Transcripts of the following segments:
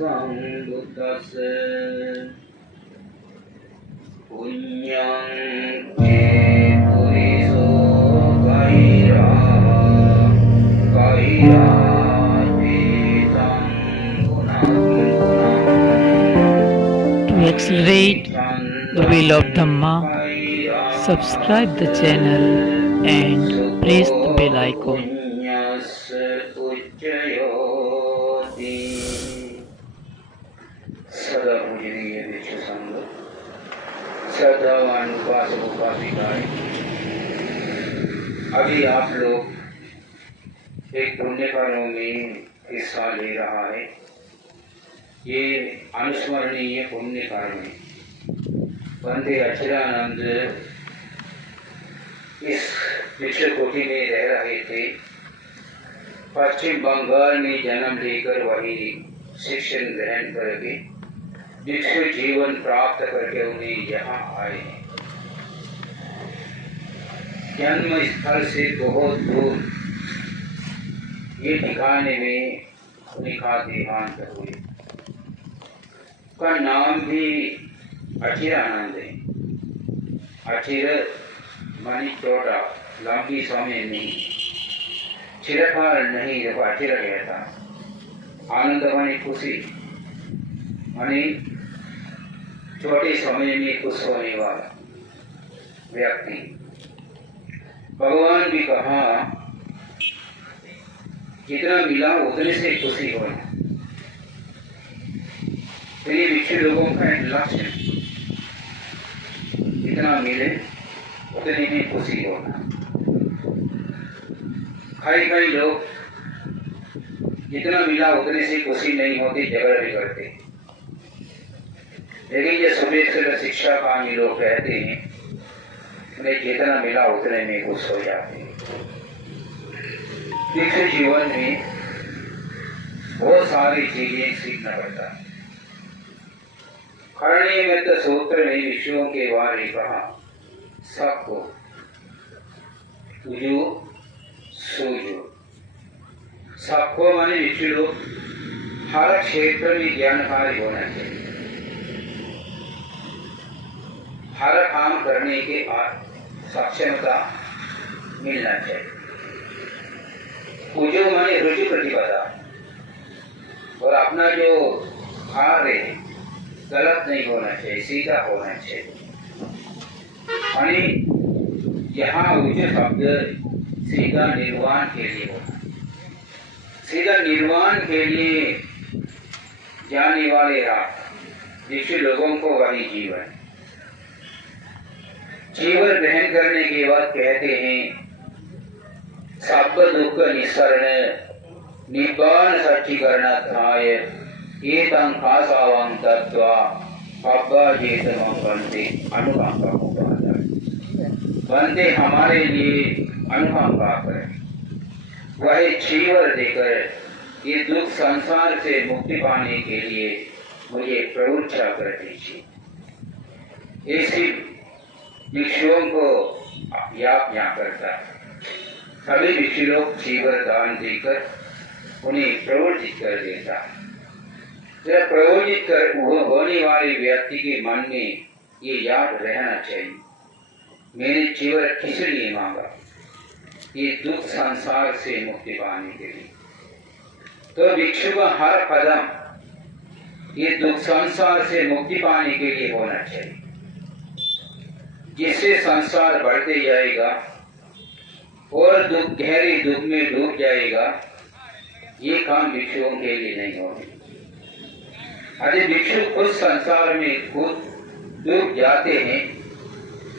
सम्बुद्धस्य पुण्यं चेतुरिसो कैरातीतं गुणं To accelerate the wheel of Dhamma, subscribe the channel and press the bell icon. सदा पूजनीय भिक्षु संघ, श्रद्धावान उपासक उपासिकाएं, अभी आप लोग एक पुण्य कर्मों में हिस्सा ले रहा है। ये अनुस्मरणीय पुण्य कर्म है। बंदे अचिरानंद इस भिक्षु कोटि में रह रहे थे। पश्चिम बंगाल में जन्म लेकर वही शिक्षण ग्रहण करके भिक्षु जीवन प्राप्त करके उन्हें यहाँ आए हैं। जन्म स्थल से बहुत दूर ये ठिकाने में उनका देहांत हुए। का नाम भी अचिरानंद है। अचिर मानी छोटा, लंबी समय में, चिरकाल नहीं जब अचिर गया था। आनंद मानी खुशी, मानी छोटे समय में खुश होने वाला व्यक्ति। भगवान भी कहा जितना मिला उतने से खुशी होना। तो ये भिक्षु लोगों का एक लक्ष्य, जितना मिले उतने में खुशी होना। कई लोग जितना मिला उतने से खुशी नहीं होती, झगड़ा भी करते। लेकिन ये सुमेश्वर शिक्षा कामी लोग कहते हैं उन्हें जितना मिला उतने में खुश हो जाते हैं। भिक्षु जीवन में बहुत सारी चीजें सीखना पड़ता है। करणी मित्र सूत्र में भिक्षुओं के बारे में कहा, सबको तुझो सूझो। सबको माने भिक्षु लोग हर क्षेत्र में ज्ञानकारी होना चाहिए। हर काम करने के सक्षमता मिलना चाहिए। पूजो माने रुचि प्रतिपदा, और अपना जो कार्य गलत नहीं होना चाहिए, सीधा होना चाहिए। यानी यहाँ उच्च शब्द सीधा निर्वाण के लिए होना। सीधा निर्वाण के लिए जाने वाले रास्ता भिक्षु लोगों को वही जीवन ग्रहण करने के बाद कहते हैं, सब दुख निस्सरण निब्बाण सच्चीकरणार्थाय एतं खासावं तत्वा अब्बाजेतमं वन्दे अनुकंपामुपादाय। बंदे हमारे लिए अनुकंपा करें, वह चीवर देकर ये दुख संसार से मुक्ति पाने के लिए मुझे प्रवृत्ता कर दीजिए। ऐसी भिक्षुओं को याज्ञा करता है। सभी भिक्षु लोग चीवर दान देकर उन्हें प्रवृत्त कर देता है। जब प्रवृत्त कर होने वाले व्यक्ति के मन में ये याद रहना चाहिए, मैंने चीवर किस लिए मांगा? ये दुख संसार से मुक्ति पाने के लिए। तो भिक्षु का हर कदम ये दुख संसार से मुक्ति पाने के लिए होना चाहिए। जिससे संसार बढ़ते जाएगा और दुख गहरे दुख में डूब जाएगा, ये काम भिक्षुओं के लिए नहीं होगा। यदि भिक्षु खुद संसार में खुद डूब जाते हैं,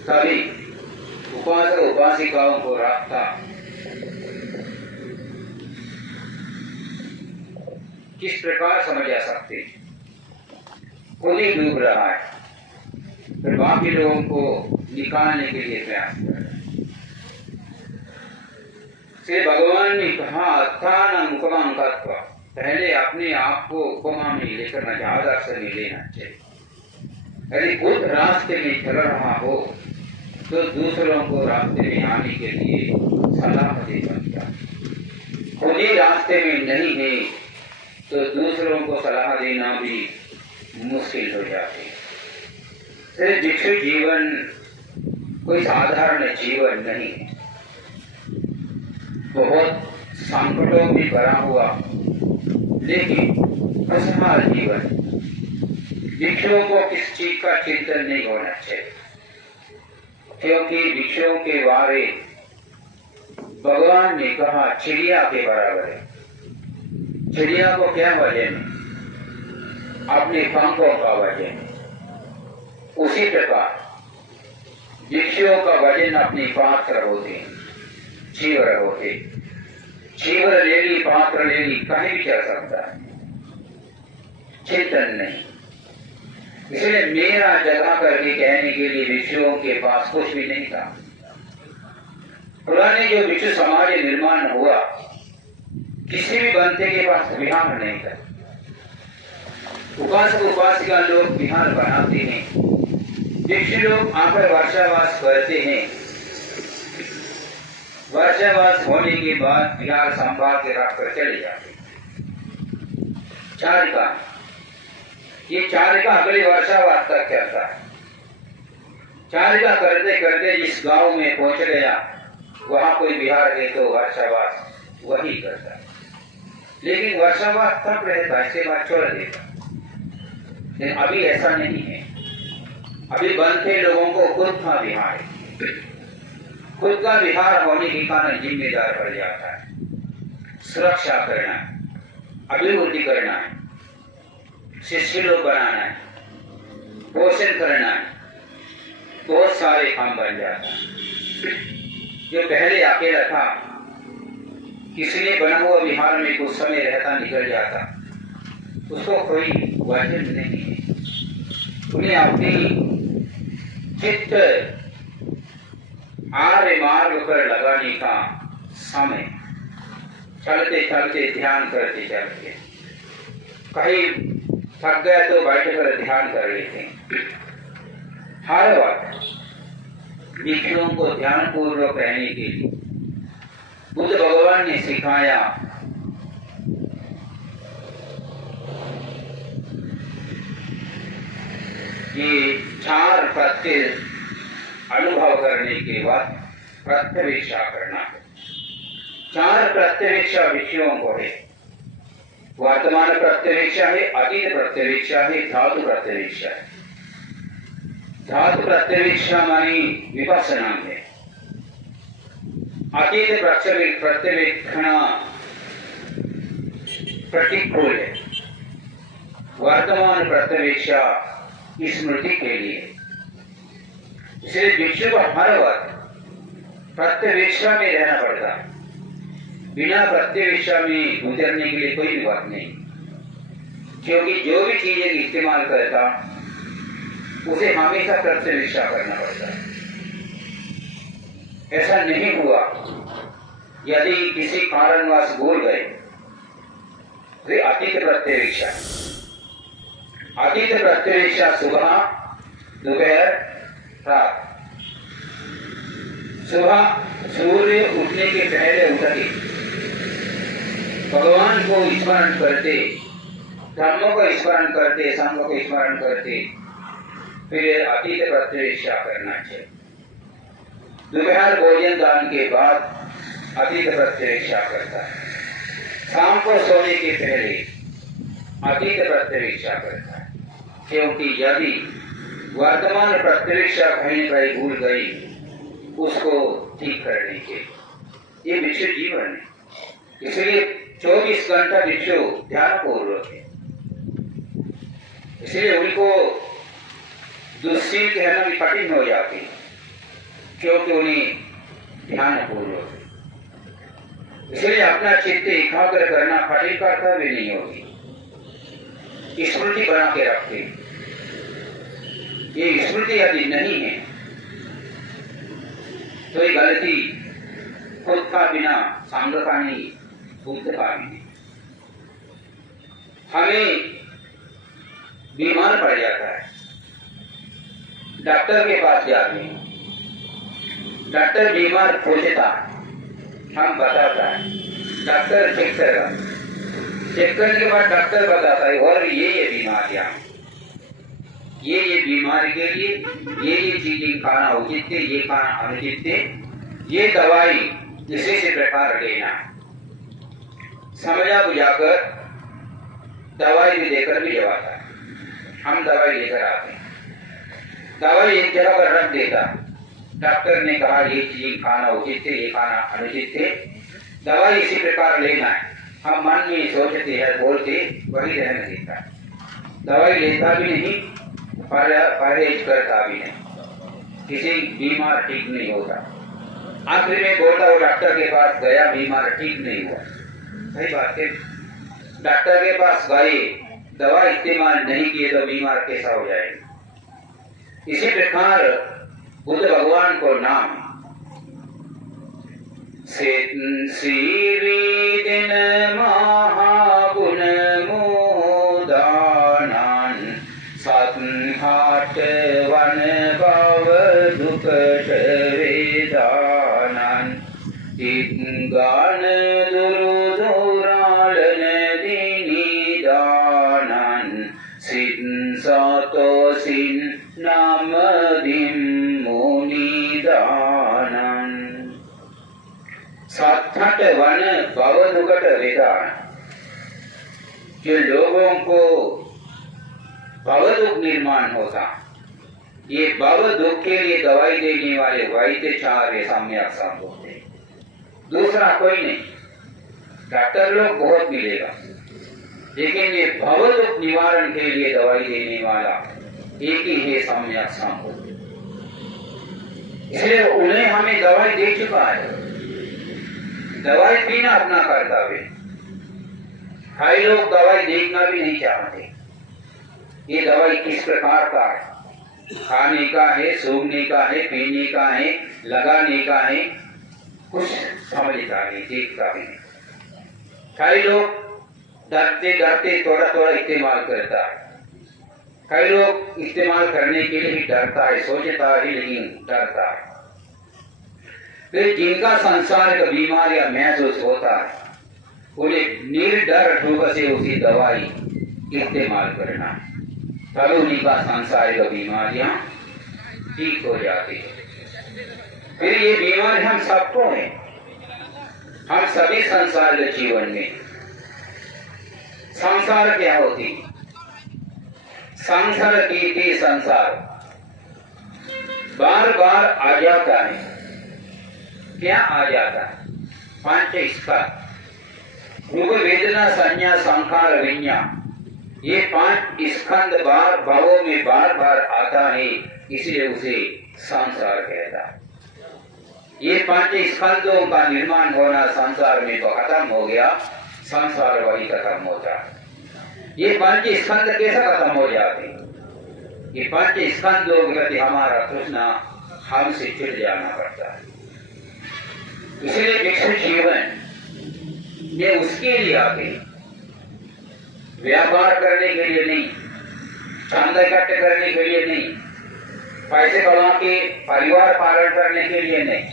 तभी उपासक उपासिकाओं को रास्ता किस प्रकार समझा सकते हैं। खुद ही डूब रहा है, फिर बाकी लोगों को निकालने के लिए प्रयास कर रहे हैं। श्री भगवान ने कहा, अर्थान उपमा तत्व, पहले अपने आप को उपमा में लेकर न ज्यादा से नहीं लेना चाहिए। यदि खुद रास्ते में चल रहा हो तो दूसरों को रास्ते में आने के लिए सलाह दे सकता। खुद ही रास्ते में नहीं है तो दूसरों को सलाह देना भी मुश्किल हो जाती है। तो भिक्षु जीवन कोई साधारण जीवन नहीं है, बहुत संकटों में भरा हुआ लेकिन खुशहाल जीवन। भिक्षुओं को किस चीज का चिंतन नहीं होना चाहिए, क्योंकि भिक्षुओं के बारे भगवान ने कहा चिड़िया के बराबर है। चिड़िया को क्या वजन है? अपने पंखों का वजन। उसी प्रकार भिक्षुओं का वजन अपने पात्र होते, चीवर होते। चीवर ले ली, पात्र ले ली, कहीं भी चल सकता है, चिंतन नहीं। इसलिए मेरा जगह करके कहने के लिए भिक्षुओं के पास कुछ भी नहीं था। पुराने जो भिक्षु समाज निर्माण हुआ, किसी भी बनते के पास विहार नहीं था। उपासक उपासिका लोग विहार बनाते हैं, भिक्षु लोग आकर वर्षावास करते हैं। वर्षावास होने के बाद विहार संभाल के रख कर चले जाते। चारिका, ये चारिका अगले वर्षावास तक चलता है। चारिका करते करते जिस गांव में पहुंच गया, वहां कोई विहार है तो वर्षावास वही करता है। लेकिन वर्षावास तब रहता है, इसके बाद छोड़ देता। लेकिन अभी ऐसा नहीं है। अभी बनते लोगों को खुद का विहार है। खुद का विहार होने के कारण जिम्मेदार पड़ जाता है। सुरक्षा करना है, अभिवृद्धि करना है, शिष्य लोग बनाना है, पोषण करना है, बहुत सारे काम बन जाता है। जो पहले अकेला था, किसी ने बना हुआ विहार में कुछ समय रहता निकल जाता, उसको कोई वजन नहीं है। उन्हें अपनी चित्त आर्य मार्ग पर लगाने का समय, चलते चलते ध्यान करते चलते, कहीं थक गए तो बैठ कर ध्यान कर लेते। हर वक्त भिक्षुओं को ध्यान पूर्वक रहने के लिए बुद्ध भगवान ने सिखाया। ये 4 प्रत्यय अनुभव करने के बाद प्रत्यवेक्षा करना है। 4 प्रत्यवेक्षा विषयों को है। वर्तमान प्रत्यवेक्षा है, अतीत प्रत्यवेक्षा है, धातु प्रत्यवेक्षा है। धातु प्रत्यवेक्षा मानी विपස්සना है। अतीत प्रत्यवेक्षण प्रतिकूल है। वर्तमान प्रत्यवेक्षा स्मृति के लिए। इसलिए भिक्षु को हर वक्त प्रत्यवेक्षा में रहना पड़ता है। बिना प्रत्यवेक्षा में गुजरने के लिए कोई भी बात नहीं, क्योंकि जो भी चीजें इस्तेमाल करता उसे हमेशा प्रत्यवेक्षा करना पड़ता है। ऐसा नहीं हुआ, यदि किसी कारणवश भूल गए तो अतीत प्रत्यवेक्षा। अतीत प्रत्यवेक्षा सुबह, दोपहर, रात। सुबह सूर्य उठने के पहले उठके भगवान को स्मरण करते, धर्मों को स्मरण करते, संघ को स्मरण करते, फिर अतीत प्रत्यवेक्षा करना चाहिए। दोपहर भोजन दान के बाद अतीत प्रत्यवेक्षा करता है। शाम को सोने के पहले अतीत प्रत्यवेक्षा करता है, क्योंकि यदि वर्तमान प्रत्यवेक्षा कहीं कहीं भूल गई, उसको ठीक करने के ये भिक्षु जीवन है। इसलिए 24 घंटा भिक्षु ध्यान पूर्वक है। इसलिए उनको दुश्शील कहना भी कठिन हो जाती है, क्योंकि उन्हें ध्यान पूर्वक है। इसलिए अपना चित्त एकाग्र करना कठिन कर्तव्य नहीं होगी। स्मृति बना के रखते। ये स्मृति यदि नहीं है तो ये गलती खुद का बिना संग का नहीं, बुद्ध का भी नहीं। हमें बीमार पड़ जाता है, डॉक्टर के पास जाते हैं, डॉक्टर बीमार खोजता है, हम बताता है, डॉक्टर चेक करेगा, चेक करने के बाद डॉक्टर बताता है और ये बीमारियां, ये बीमारी के लिए ये चीजें खाना उचित थे, ये खाना अनुचित थे, ये दवाई इसी प्रकार लेना। समझा बुझाकर दवाई भी देकर भी जवाता है। हम दवाई लेकर आते हैं, दवाई एक जगह पर रख देता, डॉक्टर ने कहा ये चीज खाना उचित थे, ये खाना अनुचित थे, दवाई इसी प्रकार लेना है। हम मन में सोचते हैं, बोलते, वही रहने देता है, दवाई लेता भी नहीं, परहेज करता भी नहीं, किसी बीमार ठीक नहीं होता। आखिर में बोलता वो डॉक्टर के पास गया, बीमार ठीक नहीं हुआ। सही बात है, डॉक्टर के पास गए, दवा इस्तेमाल नहीं किए तो बीमार कैसा हो जाएगा। इसी प्रकार बुद्ध भगवान को नाम दिन महागुण मोदानन सतघाट वन भव दुखट वेदानन गान दुरुदुरालन दिनी दानन सिन सातो सिन नाम दिम मुनि दानन सात वन भव दुखट वेदान। जो लोगों को भव दुख निर्माण होता, ये भव दुख के लिए दवाई देने वाले वैद्यचार्य सम्यक संबोधते, दूसरा कोई नहीं। डॉक्टर लोग बहुत मिलेगा, लेकिन ये भव दुख निवारण के लिए दवाई देने वाला एक ही है, सम्यक संबोधते। इसलिए उन्हें हमें दवाई दे चुका है, दवाई पीना अपना कर्तव्य। कई लोग दवाई देखना भी नहीं चाहते, ये दवाई किस प्रकार का है, खाने का है, सूंघने का है, पीने का है, लगाने का है, कुछ समझता नहीं, देखता भी नहीं। कई लोग डरते डरते थोड़ा थोड़ा इस्तेमाल करता है, कई लोग इस्तेमाल करने के लिए ही डरता है, सोचता है लेकिन डरता है। फिर जिनका संसार का बीमारियां महसूस होता है, उन्हें निर्डर ढंग से उसी दवाई इस्तेमाल करना है, तब उन्हीं का सांसारिक बीमारियां ठीक हो जाती है। फिर ये बीमारी हम सबको है, हम सभी संसार के जीवन में। संसार क्या होती, संसार की संसार बार बार आ जाता है। क्या आ जाता है? पांच स्कंद, रूप वेदना संज्ञा संखार विज्ञान, ये पांच स्कंद बार भावों में बार बार आता है, इसलिए उसे संसार कहता है। ये पांच स्कंदों का निर्माण होना संसार में तो खत्म हो गया, संसार वही खत्म होता है। ये पांच स्कंद कैसे खत्म हो जाते? ये पांच स्कंदों के प्रति हमारा तृष्णा हमसे छूट जाना पड़ता है। इसलिए भिक्षु जीवन ये उसके लिए आते, व्यापार करने के लिए नहीं, चंद इकट्ठे करने के लिए नहीं, पैसे कमा के परिवार पालन करने के लिए नहीं,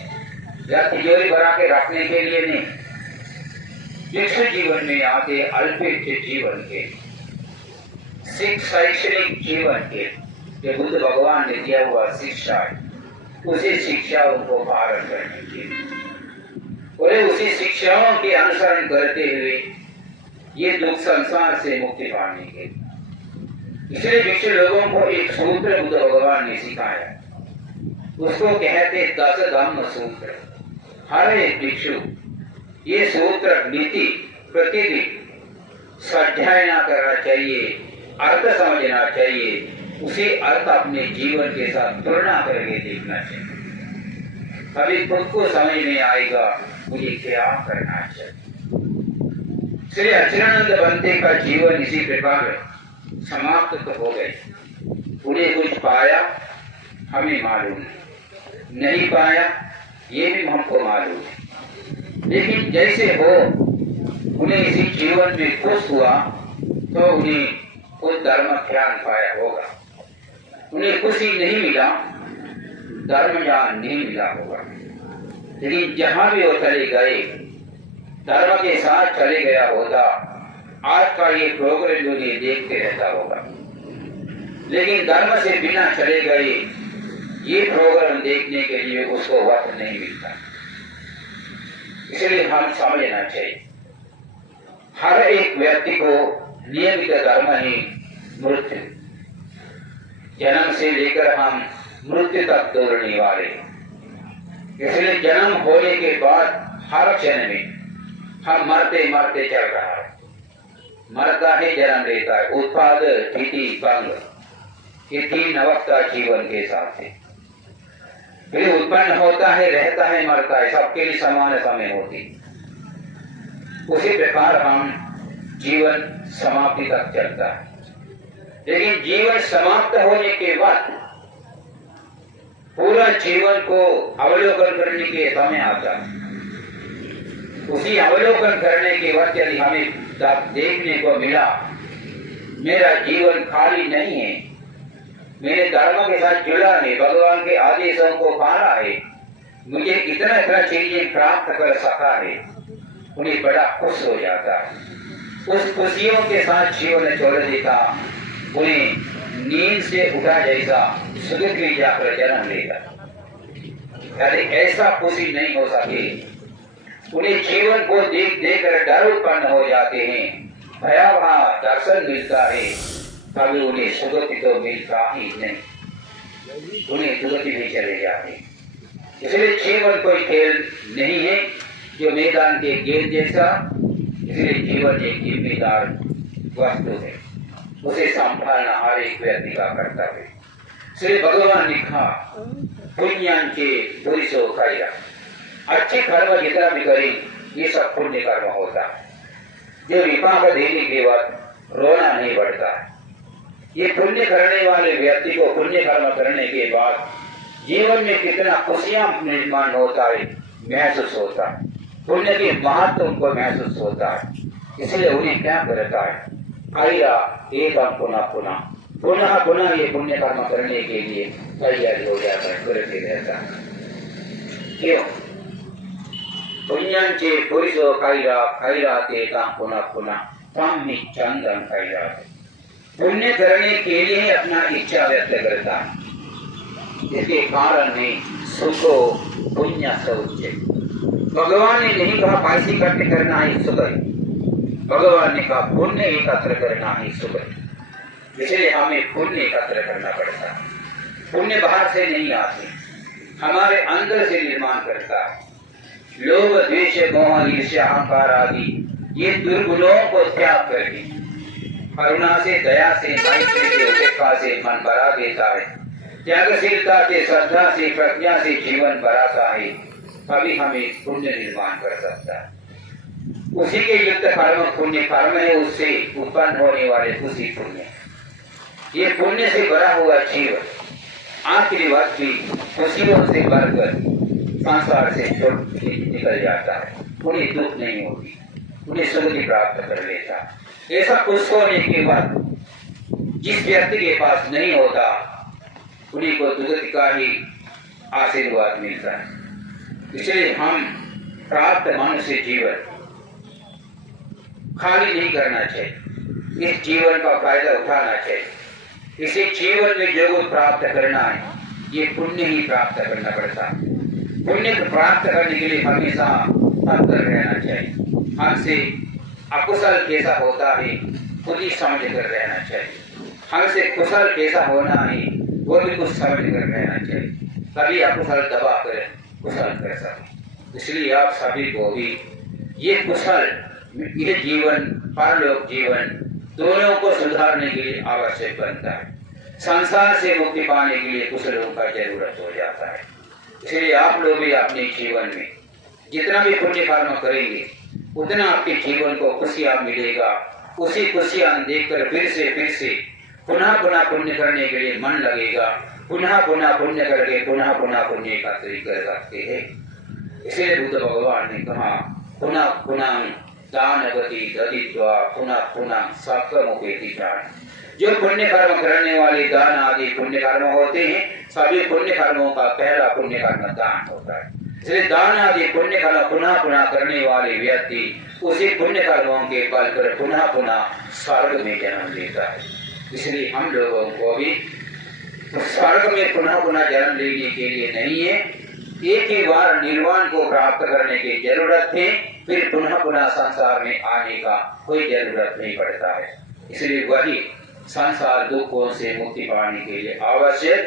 या तिजोरी भरा के रखने के लिए नहीं। भिक्षु जीवन में आते अल्पित जीवन के, शैक्षणिक जीवन के, जो बुद्ध भगवान ने दिया हुआ शिक्षा है, उसी शिक्षाओं को पालन करने के लिए और उसी शिक्षाओं के अनुसरण करते हुए ये दुख संसार से मुक्ति पाने के लिए। इसलिए भिक्षु लोगों को एक सूत्र बुद्ध भगवान ने सिखाया, उसको कहते 10 धम्म सूत्र। हर एक भिक्षु ये सूत्र नीति प्रतिदिन स्वाध्याय करना चाहिए, अर्थ समझना चाहिए, उसे अर्थ अपने जीवन के साथ तुलना करके देखना चाहिए, तभी खुद को समझ में आएगा मुझे क्या करना चाहिए। श्री अच्युतानंद बंते का जीवन इसी प्रकार समाप्त तो हो गए। उन्हें कुछ पाया हमें मालूम नहीं पाया ये भी हमको मालूम है, लेकिन जैसे हो उन्हें इसी जीवन में खुश हुआ तो उन्हें खुद धर्म ज्ञान पाया होगा। उन्हें खुशी नहीं मिला, धर्म ज्ञान नहीं मिला होगा, लेकिन जहां भी वो चले गए धर्म के साथ चले गया होता आज का ये प्रोग्राम जो ये देखते रहता होगा, लेकिन धर्म से बिना चले गए ये प्रोग्राम देखने के लिए उसको वक्त नहीं मिलता। इसलिए हम समझना चाहिए हर एक व्यक्ति को नियमित धर्म ही मृत्यु, जन्म से लेकर हम मृत्यु तक दौड़ने वाले। इसलिए जन्म होने के बाद हर क्षण में हम मरते मरते चल रहा है, मरता है जन्म लेता है, उत्पाद स्थिति भंग, ये 3 अवस्था जीवन के साथ है। फिर उत्पन्न होता है, रहता है, मरता है, सबके लिए समान समय होती। उसी प्रकार हम जीवन समाप्ति तक चलता है, लेकिन जीवन समाप्त होने के बाद पूरा जीवन को अवलोकन करने के समय आता है। उसी अवलोकन करने के वक्त यदि हमें देखने को मिला मेरा जीवन खाली नहीं है, मेरे धर्म के साथ जुड़ा है, भगवान के आदेशों को पाला है, मुझे इतना इतना चीजें प्राप्त कर सका है, उन्हें बड़ा खुश हो जाता है। उस खुशियों के साथ जीवन छोड़ देता, उन्हें नींद से उठा जैसा सुख की जाकर जन्म लेता। यदि ऐसा खुशी नहीं हो सके, उन्हें जीवन को देख देख कर डर उत्पन्न हो जाते हैं, भयावह दर्शन मिलता है, कभी उन्हें सुगति तो मिलता ही नहीं, उन्हें दुर्गति भी चले जाते। इसलिए जीवन कोई खेल नहीं है जो मैदान के गेंद जैसा, इसलिए जीवन एक जिम्मेदार वस्तु है, उसे संभालना हर एक व्यक्ति का कर्तव्य है। श्री भगवान ने कहा पुण्यांचे पुरुषो खैरा, अच्छे कर्म जितना भी करें ये सब पुण्य कर्म होता है। जो विपाक देने के बाद रोना नहीं बढ़ता है। ये पुण्य करने वाले व्यक्ति को पुण्य कर्म करने के बाद जीवन में कितना खुशियां निर्माण होता है महसूस होता है, पुण्य के महत्व उनको महसूस होता है। इसलिए उन्हें क्या करता है, खैरा एकम पुनः पुनः पुनः पुनः ये पुण्य कर्म करने के लिए तैयारी हो जाता है, करते रहता है। क्यों? पुण्यांचे पुरुषो खैरा खैरा तेता पुनः पुनः तम ही चंदन खैरा, पुण्य करने के लिए अपना इच्छा व्यक्त करता है। इसके कारण में सुखो पुण्य सौचे। भगवान ने नहीं कहा पैसे इकट्ठे करना ही सुख है, भगवान ने कहा पुण्य एकत्र करना ही सुख है। इसलिए हमें पुण्य एकत्र करना पड़ता है। पुण्य बाहर से नहीं आते, हमारे अंदर से निर्माण करता है। लोभ द्वेष मोह ईर्ष्या अहंकार आदि ये दुर्गुणों को त्याग करके करुणा से दया से मैत्री से उपेक्षा से मन भरा देता है, त्यागशीलता से श्रद्धा से प्रज्ञा से जीवन भराता है, तभी हमें पुण्य निर्माण कर सकता है। उसी के युक्त कर्म पुण्य कर्म है, उससे उत्पन्न होने वाले उसी पुण्य। ये पुण्य से भरा हुआ जीवन आखिरी वक्त भी खुशियों से भरकर संसार से निकल जाता है, उन्हें दुख नहीं होती, उन्हें सुगति प्राप्त कर लेता। ऐसा खुश होने के बाद जिस व्यक्ति के पास नहीं होता उन्हीं को दुर्गति का ही आशीर्वाद मिलता है। इसलिए हम प्राप्त मनुष्य जीवन खाली नहीं करना चाहिए, इस जीवन का फायदा उठाना चाहिए। इसी जीवन में जो कुछ प्राप्त करना है ये पुण्य ही प्राप्त करना पड़ता है। पुण्य प्राप्त करने के लिए हमेशा तत्पर रहना चाहिए। हमसे अकुशल कैसा होता है खुद ही समझ कर रहना चाहिए, हमसे कुशल कैसा होना है वो भी कुछ समझ कर रहना चाहिए, तभी अकुशल दबा कर कुशल कर सके। इसलिए आप सभी को भी ये कुशल ये जीवन परलोक जीवन दोनों को सुधारने के लिए आवश्यक बनता है। संसार से मुक्ति पाने के लिए कुशलों का जरूरत हो जाता है। इसलिए आप लोग भी अपने जीवन में जितना भी पुण्य कर्म करेंगे उतना आपके जीवन को खुशियां मिलेगा। उसी खुशियां देखकर फिर से पुनः पुनः पुण्य करने के लिए मन लगेगा, पुनः पुनः पुण्य करके पुनः पुनः पुण्य एकत्रित कर सकते हैं। इसलिए बुद्ध भगवान ने कहा पुनः पुनः दानवती ददित्वा पुनः पुनः सत्वमुपेति प्राण। जो पुण्य कर्म करने वाले दान आदि पुण्य कर्म होते हैं, सभी पुण्य कर्मों का पहला पुण्य कर्म दान होता है। इसलिए दान आदि पुण्य कर्म पुनः पुनः करने वाले व्यक्ति उसी पुण्य कर्मों के बल पर पुनः पुनः स्वर्ग में जन्म लेता है। इसलिए हम लोगों को भी स्वर्ग में पुनः पुनः जन्म लेने के लिए नहीं है, एक ही बार निर्वाण को प्राप्त करने की जरूरत है, फिर पुनः पुनः संसार में आने का कोई जरूरत नहीं पड़ता है। इसलिए वही संसार दुखों से मुक्ति पाने के लिए आवश्यक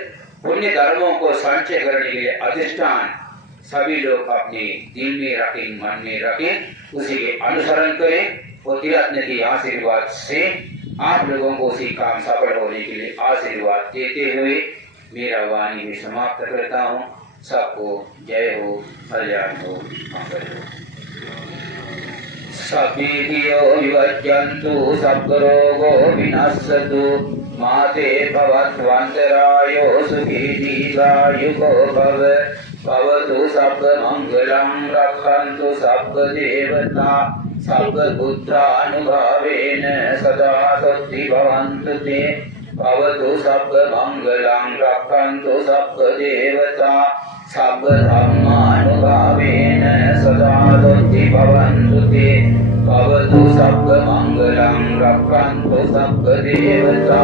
पुण्य कर्मों को संचय करने के लिए अधिष्ठान सभी लोग अपने दिल में रखें, मन में रखें, उसी के अनुसरण करें और तिरत्न की आशीर्वाद से आप लोगों को उसी काम सफल होने के लिए आशीर्वाद देते हुए मेरा वाणी भी समाप्त करता हूँ। सबको जय हो, कल्याण हो, मंगल हो। सभीतियो विवर्जन्तु सर्वरोगो विनश्यतु माते भवत्वन्तरायो सुखी दीर्घायुको भव। भवतु सर्वमङ्गलं रक्षन्तु सर्वदेवता सर्वबुद्धानुभावेन सदा सत्ति भवन्तु ते। भवतु सर्वमङ्गलं रक्षन्तु सर्वदेवता सर्वधर्मानुभावेन सदा सत्ति भवन्तु ते। भवतु सर्वमङ्गलं रक्षन्तु सर्वदेवता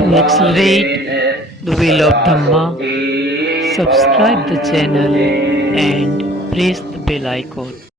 To accelerate the wheel of Dhamma, subscribe the channel and press the bell icon.